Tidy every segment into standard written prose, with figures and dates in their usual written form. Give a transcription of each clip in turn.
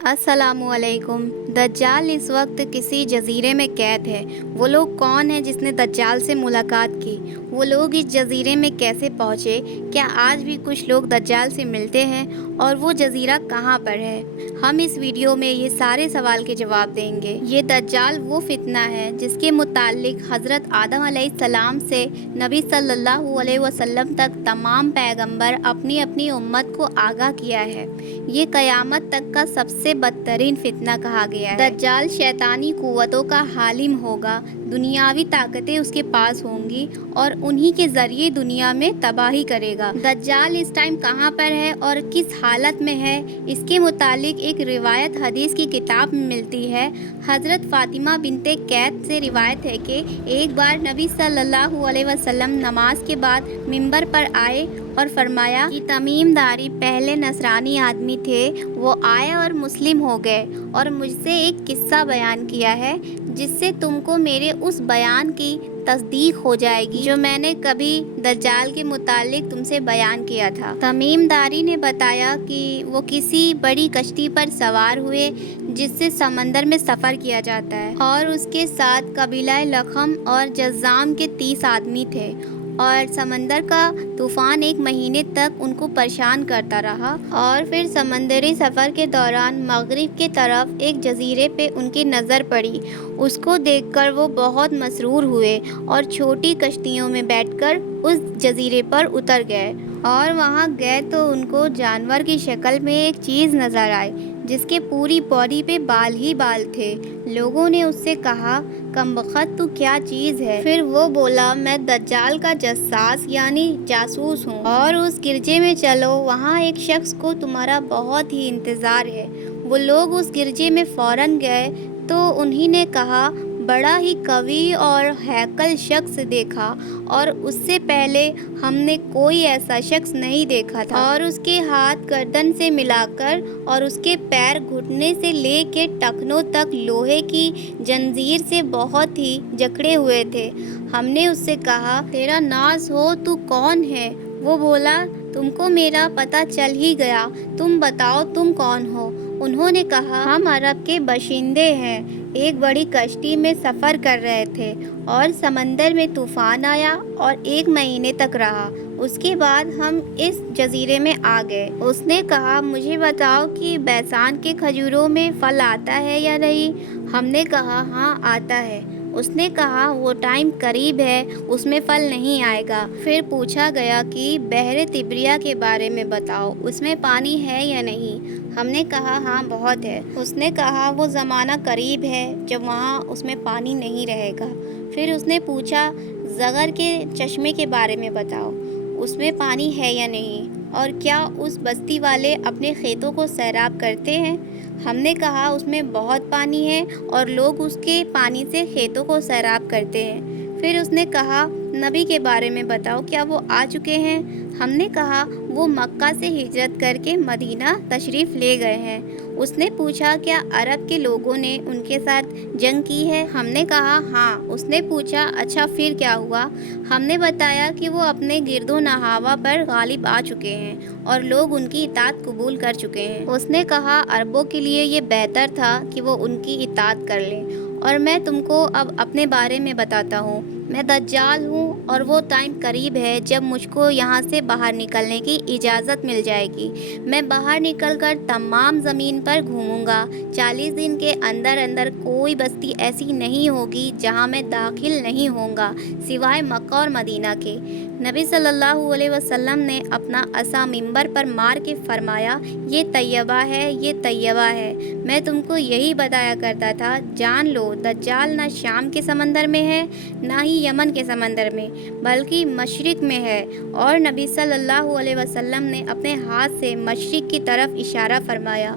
अस्सलामु अलैकुम। दज्जाल इस वक्त किसी जजीरे में कैद है। वो लोग कौन हैं जिसने दज्जाल से मुलाकात की? वो लोग इस जजीरे में कैसे पहुँचे? क्या आज भी कुछ लोग दज्जाल से मिलते हैं? और वो जजीरा कहाँ पर है? हम इस वीडियो में ये सारे सवाल के जवाब देंगे। ये दज्जाल वो फितना है जिसके मुतालिक हज़रत आदम अलैहिस्सलाम से नबी सल्लल्लाहु अलैहि वसल्लम तक तमाम पैगंबर अपनी अपनी उम्मत को आगाह किया है। ये क़यामत तक का सबसे बदतरीन फितना कहा गया है। दज्जाल शैतानी कुव्वतों का हालिम होगा, दुनियावी ताकतें उसके पास होंगी और उन्हीं के ज़रिए दुनिया में तबाही करेगा। दज्जाल इस टाइम कहाँ पर है और किस हालत में है, इसके मुतालिक एक रिवायत हदीस की किताब में मिलती है। हज़रत फ़ातिमा बिनते कैद से रिवायत है कि एक बार नबी सल्लल्लाहु अलैहि वसल्लम नमाज के बाद मिंबर पर आए और फरमाया कि तमीम दारी पहले नसरानी आदमी थे, वो आए और मुस्लिम हो गए और मुझसे एक किस्सा बयान किया है जिससे तुमको मेरे उस बयान की तस्दीक हो जाएगी जो मैंने कभी दज्जाल के मुतालिक तुमसे बयान किया था। तमीम दारी ने बताया कि वो किसी बड़ी कश्ती पर सवार हुए जिससे समंदर में सफ़र किया जाता है और उसके साथ कबीला लखम और जज़ाम के 30 आदमी थे और समंदर का तूफ़ान 1 महीने तक उनको परेशान करता रहा। और फिर समंदरी सफ़र के दौरान मगरिब के तरफ एक जजीरे पे उनकी नज़र पड़ी। उसको देखकर वो बहुत मसरूर हुए और छोटी कश्तियों में बैठकर उस जजीरे पर उतर गए और वहाँ गए तो उनको जानवर की शक्ल में एक चीज़ नज़र आई जिसके पूरी बॉडी पे बाल ही बाल थे। लोगों ने उससे कहा, कमबख्त तू क्या चीज़ है? फिर वो बोला, मैं दज्जाल का जस्सास यानी जासूस हूँ और उस गिरजे में चलो, वहाँ एक शख्स को तुम्हारा बहुत ही इंतज़ार है। वो लोग उस गिरजे में फ़ौरन गए तो उन्हीं ने कहा, बड़ा ही कवि और हैकल शख्स देखा और उससे पहले हमने कोई ऐसा शख्स नहीं देखा था। और उसके हाथ गर्दन से मिलाकर और उसके पैर घुटने से लेके टखनों तक लोहे की जंजीर से बहुत ही जकड़े हुए थे। हमने उससे कहा, तेरा नाज हो, तू कौन है? वो बोला, तुमको मेरा पता चल ही गया, तुम बताओ तुम कौन हो? उन्होंने कहा, हम अरब के बाशिंदे हैं, एक बड़ी कश्ती में सफ़र कर रहे थे और समंदर में तूफ़ान आया और 1 महीने तक रहा। उसके बाद हम इस जजीरे में आ गए। उसने कहा, मुझे बताओ कि बैसान के खजूरों में फल आता है या नहीं? हमने कहा, हाँ आता है। उसने कहा, वो टाइम करीब है, उसमें फल नहीं आएगा। फिर पूछा गया कि बहरे तिब्रिया के बारे में बताओ, उसमें पानी है या नहीं? हमने कहा, हाँ बहुत है। उसने कहा, वो ज़माना करीब है जब वहाँ उसमें पानी नहीं रहेगा। फिर उसने पूछा, ज़गर के चश्मे के बारे में बताओ, उसमें पानी है या नहीं? और क्या उस बस्ती वाले अपने खेतों को सैराब करते हैं? हमने कहा, उसमें बहुत पानी है और लोग उसके पानी से खेतों को सैराब करते हैं। फिर उसने कहा, नबी के बारे में बताओ, क्या वो आ चुके हैं? हमने कहा, वो मक्का से हिजरत करके मदीना तशरीफ़ ले गए हैं। उसने पूछा, क्या अरब के लोगों ने उनके साथ जंग की है? हमने कहा, हाँ। उसने पूछा, अच्छा फिर क्या हुआ? हमने बताया कि वो अपने गिरदो नहावा पर गालिब आ चुके हैं और लोग उनकी इताअत कबूल कर चुके हैं। उसने कहा, अरबों के लिए ये बेहतर था कि वो उनकी इताअत कर लें। और मैं तुमको अब अपने बारे में बताता हूँ। मैं दज्जाल हूँ और वो टाइम करीब है जब मुझको यहाँ से बाहर निकलने की इजाज़त मिल जाएगी। मैं बाहर निकलकर तमाम ज़मीन पर घूमूंगा। 40 दिन के अंदर अंदर कोई बस्ती ऐसी नहीं होगी जहाँ मैं दाखिल नहीं होऊंगा सिवाय मक्का और मदीना के। नबी सल्लल्लाहु अलैहि वसल्लम ने अपना असा मिंबर पर मार के फरमाया, ये तैयबा है, ये तैयबा है। मैं तुमको यही बताया करता था, जान लो दज्जाल ना शाम के समंदर में है ना ही यमन के समंदर में, बल्कि मशरिक में है। और नबी सल्लल्लाहु अलैहि वसल्लम ने अपने हाथ से मशरिक की तरफ इशारा फरमाया।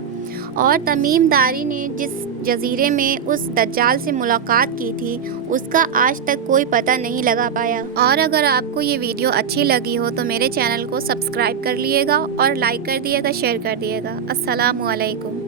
और तमीम दारी ने जिस जजीरे में उस दज्जाल से मुलाकात की थी उसका आज तक कोई पता नहीं लगा पाया। और अगर आपको ये वीडियो अच्छी लगी हो तो मेरे चैनल को सब्सक्राइब कर लिएगा और लाइक कर दिएगा, शेयर कर दिएगा। अस्सलामु अलैकुम।